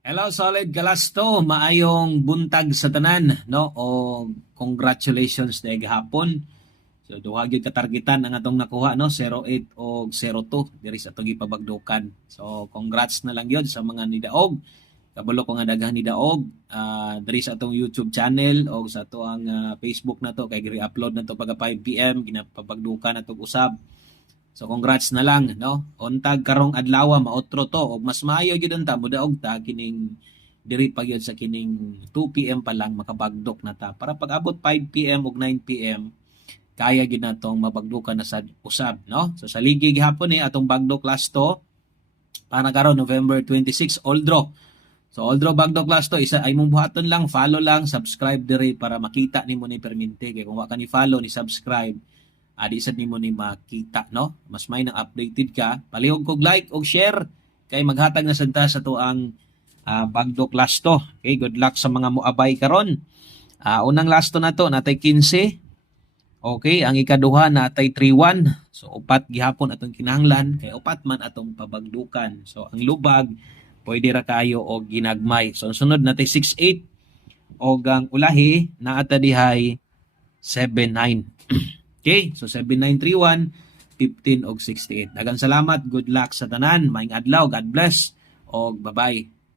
Hello, Solid Galasto. Maayong buntag sa tanan, no? O congratulations na gahapon. So duha gyud katargetan ang atong nakuha, no? 08 o 02 diri sa atong gipabagdukan. So congrats na lang gyud sa mga nidaog. Kabalo ko nga daghan nidaog diri sa atong YouTube channel o sa ato ang Facebook na to kay gi-upload na to pagka 5 PM ginapabagdukan na to usab. So congrats na lang, no? Untag karong adlaw maotro to og mas maayo gyud unta mudaog ta kining diri pa gyud sa kining 2 PM pa lang makabagdok na ta para pag abot 5 PM ug 9 PM kaya gyud natong mabagdukan na sa usab, no? So sa ligi gihapon atong bagdok last to para karon November 26 all draw. So all draw bagdok last to isa ay mong buhaton lang, follow lang, subscribe diri para makita nimo ni permente kay kung wa ka ni follow ni subscribe di sad nimo ni makita, no? Mas may nang updated ka. Palihog kog like og share kay maghatag na sad ta sa tuang bagdok lasto. Okay, good luck sa mga moabay karon. Unang lasto na to natay 15. Okay, ang ikaduha natay 3-1. So upat gihapon atong kinahanglan kay upat man atong pabagdukan. So ang lubag pwede ra kayo og ginagmay. So ang sunod natay 6-8 og ang ulahi naata dihay 7-9. Okay, so 7931, 15 og 68. Daghang salamat, good luck sa tanan, maayong adlaw, God bless, og bye-bye.